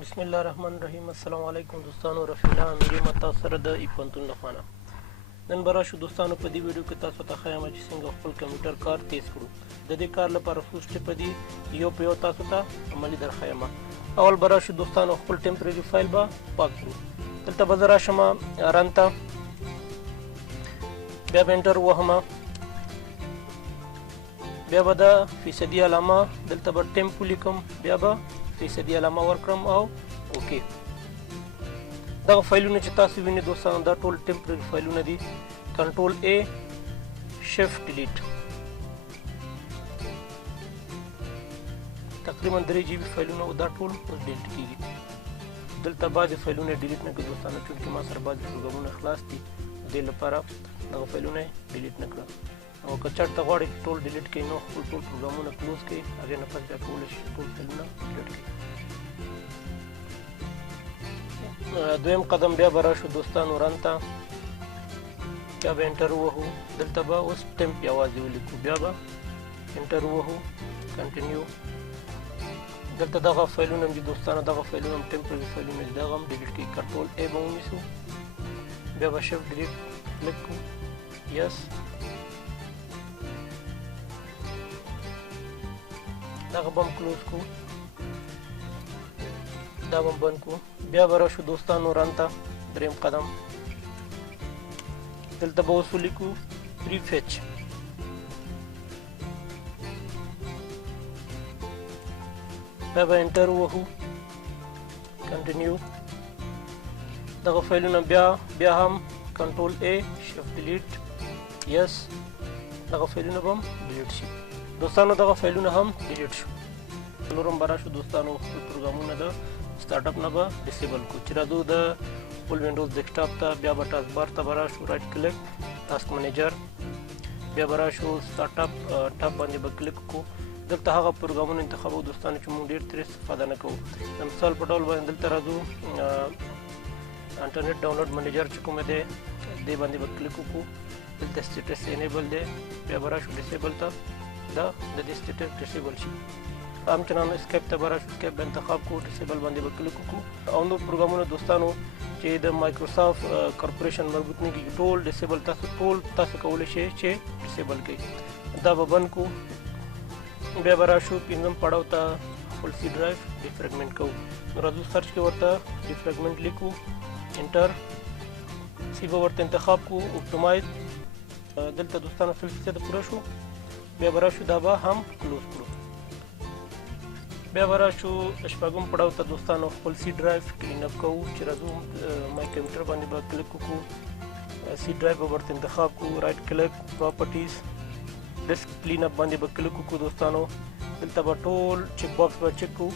بسم الله الرحمن الرحیم. السلام علیکم دوستانو، رفیع امیر متاسو سره د ایپنتون لخوانه نن به راشو دوستانو په دې ویډیو کې تاسو ته ښیم چې څنګه خپل کمپیوټر کار تیز کړو. د دې کار لپاره څو سټیپ دي یو په یو تاسو ته عملي درښیم. اول به راشو دوستانو خپل ټمپرري فایل به پاک کړو. دلته به زه راشم رن ته، بیا به انټر ووهمه، بیا به د فیصدي علامه دلته به ټمپ ولیکم، بیا به فیصدي علامه ورکړم او اوکې. دغه فایلونه چې تاسو وینئ دوستانو دا ټول ټمپرري فایلونه دي. کنټرول A شفټ ډیلیټ تقریبا 3 GB فایلونه دا ټول ډیلیټ کیږي. دلته بعضې فایلونه ډیلیټ نه کړي دوستانو، چونکې ما سره بعضې پروګرامونه خلاص دي، دې لپاره دغه فایلونه یې ډیلیټ نه کړه. او که چېرته غواړئ ټول ډیلیټ کړئ نو خپل ټول پروګرامونه کلوز کړئ، هغې نه پس بیا کولی شئ ټول فایلونه ډیلیټ کړئ. دویم قدم بیا به راشو دوستانو رن ته، بیا به انټر ووهو. دلته به اوس ټمپ یوازې ولیکو، بیا به انټر ووهو، کنټینیو. دلته دغه فایلونه هم دي دوستانو، دغه فایلونه هم ټمپرري فایلونه دي، دغه هم ډیلیټ کړئ. کنټرول A به ونیسو، بیا به شفټ ډیلیټ کلیک کړو، یس. دغه به هم کلوز کړو، دا به هم بند کړو. بیا به راشو دوستانو رن ته، دریم قدم. دلته به اوس ولیکو پریفیچ، بیا به انټر ووهو، کنټینیو. دغه فایلونه بیا هم کنټرول A شفټ ډیلیټ، یس. دغه فایلونه به هم ډیلیټ شي دوستانو، دغه فایلونه هم ډیلیټ شو. نورم به راشو دوستانو خپل پروګرامونه د سټارټ اپ نه به ډسیبل کړو. چې راځو د خپل وینډوز ډیسکټاپ ته، بیا به ټاسک بار ته به راشو، رایټ کلیک ټاسک منیجر، بیا به راشو سټارټ اپ ټاپ باندې به کلیک کړو. دلته هغه پروګرامونه انتخابو دوستانو چې موږ ډېر ترې استفاده نه کوو. د مثال په ډول باندې دلته راځو انټرنیټ ډاونلوډ منیجر چې کومه دی دې باندې به کلیک وکړو. دلته سټیټس انیبل دی، بیا به راشو ډسیبل ته، دا د دې سټیټس ډسیبل شي. همچنان اسکیپ ته به راشو، اسکیپ به انتخاب کړو، ډسیبل باندې به کلیک وکړو. او نور پروګرامونه دوستانو چې د مایکروسافټ کارپوریشن مربوط نه کېږي ټول ډسیبل تاسو کولی شئ چې ډسیبل کړئ. دا به بند کړو. بیا به راشو پنځم پړاو ته، خپل سی ډرایو ډیفریګمنټ کوو. نو راځو سرچ کې ورته ډیفریګمنټ لیکو، انټر. سی به ورته انتخاب کړو، اپټومایز. دلته دوستانو 100% پوره شو. بیا به راشو دا به هم کلوز کړو. بیا به راشو شپږم پړاو ته دوستانو، خپل سی ډرایو کلین اپ کوو. چې راځو مای کمپیوټر باندې به کلیک وکړو، سی ډرایو به ورته انتخاب کړو، رایټ کلیک پراپرټیز، ډیسک کلین اپ باندې به کلیک وکړو دوستانو. دلته به ټول چیک باکس به چیک کړو،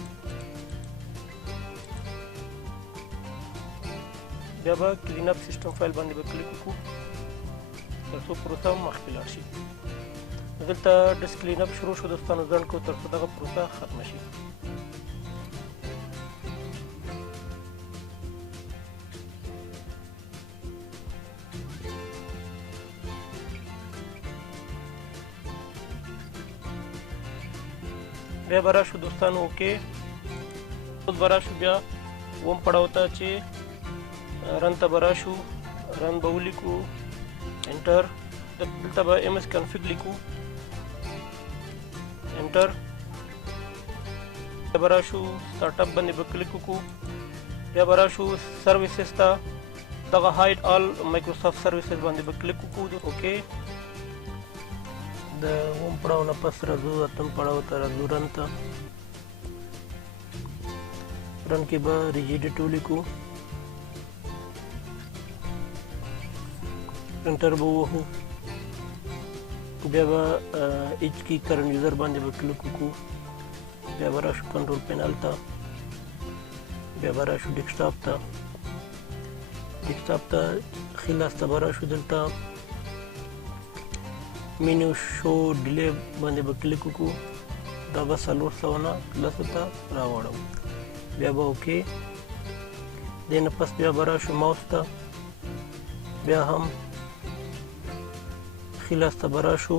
بیا به کلین اپ سیسټم فایل باندې به کلیک وکړو تر څو پروسه مخکې لاړ شي. دلته ډیسک کلین اپ شروع شو دوستانو، ځنډ کړو تر څو دغه پروسه ختمه شي. بیا به راشو دوستانو اوکې. اوس به راشو بیا اووم پړاو ته چې رن ته به راشو، رن به ولیکو، انټر. دلته به MS کنفیګ لیکو، انټر. بیا به راشو سټارټ اپ باندې به کلیک وکړو، بیا به راشو سروسز ته، دغه هایډ آل مایکروسافټ سروسز باندې به کلیک وکړو، اوکې. د اووم پړاو نه پس راځو اتم پړاو ته، راځو رن ته. رن کې به ریجیډیټ ولیکو، انټر به ووهو. بیا به ایچ کی کرنټ یوزر باندې به کلیک وکړو، بیا به راشو کنټرول پینل ته، بیا به راشو ډیسکټاپ ته. ډیسکټاپ ته ښي لاس ته به راشو، دلته مینیو شو ډیلی باندې به کلیک وکړو، دا به 400 نه 10 ته راوړو، بیا به اوکې. دې نه پس بیا به راشو ماوس ته، بیا هم ښي لاس ته به راشو،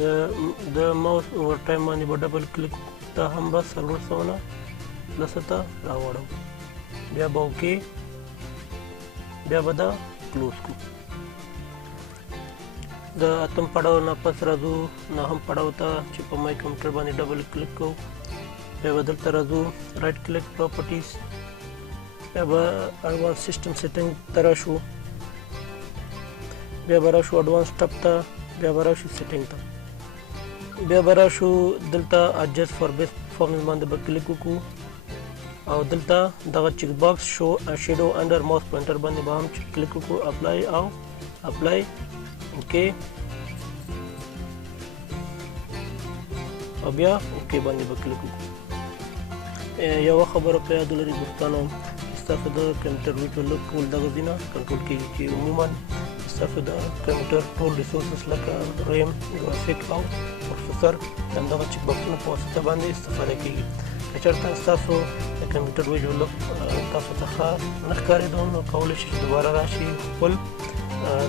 د ماوس اوور ټایم باندې به ډبل کلیک ته هم به 400 لسو ته راوړو بیا به اوکې بیا به دا کلوز کړو د اتم پړاو نه پس راځو نهم پړاو ته چې په مای کمپیوټر باندې ډبل کلیک کوو بیا به دلته راځو رایټ کلیک پراپرټیز بیا به اډوانس سیسټم سیټینګ ته راشو بیا به راشو اډوانس ټب ته بیا به راشو سیټینګ ته بیا به راشو دلته اډجسټ فار بیسټ پرفارمنس باندې به کلیک وکړو او دلته دغه چیک باکس شو شیډو انډر ماوس پوینټر باندې به هم کلیک وکړو اپلای او اپلای اوکې او بیا اوکې باندې به کلیک وکړو یوه خبره په یاد ولرئ دوستانو ستاسو د کمپیوټر ویډیو لوک کول دغه ځای نه کنټرول کېږي چې عموما ستاسو د کمپیوټر ټول ریسورسز لکه ریم ګرافیک او پروسیسر همدغه چیک باکسونه په واسطه باندې استفاده کېږي که چېرته ستاسو د کمپیوټر ویډیو لوک تاسو څخه نه ښکارېدو نو کولی شئ چې دوباره راشي خپل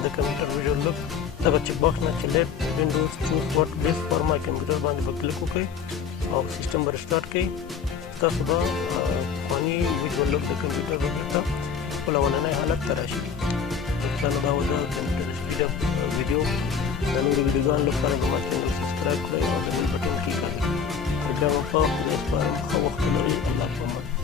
د کمپیوټر ویډیو لوک دغه چیک باکس نه چې لیټ وینډوز چوز واټ بیس فار مای کمپیوټر باندې به کلیک وکړئ او سیسټم به ریسټارټ کړئ تاسو به پخواني ویډیو لوک د کمپیوټر به بېرته خپل اولنی حالت ته راشي دوستانو دا و د کمپیوټر سپیډ اپ ویډیو د نورو ویډیوګانو لپاره زما چینل سبسکرایب کړئ او د بیل بټن کلیک کړئ تر بیا به په خدای سپارم ښه وخت ولرئ الله پامان